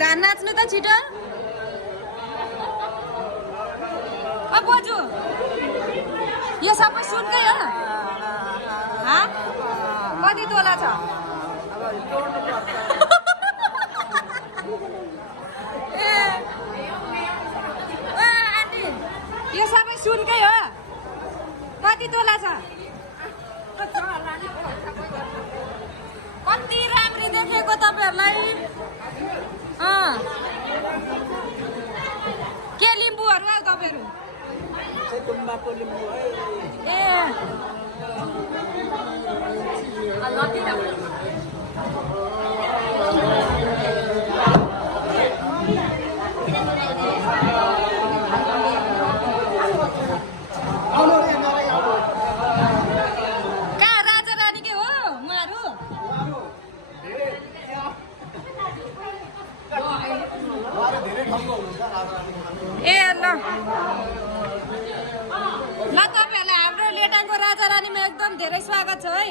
धान नाच्नु त छिटो बोजू यो सबै सुनकै हो कति तोला छ आन्टी यो सबै सुनकै हो कति तोला छ कति राम्री देखेको तपाईँहरूलाई के लिम्बूहरू हौ तपाईँहरू ए कहाँ राजा रानी के हो उहाँहरू ए ल तपाईँहरूलाई हाम्रो लेटाङको राजा रानीमा एकदम धेरै स्वागत छ है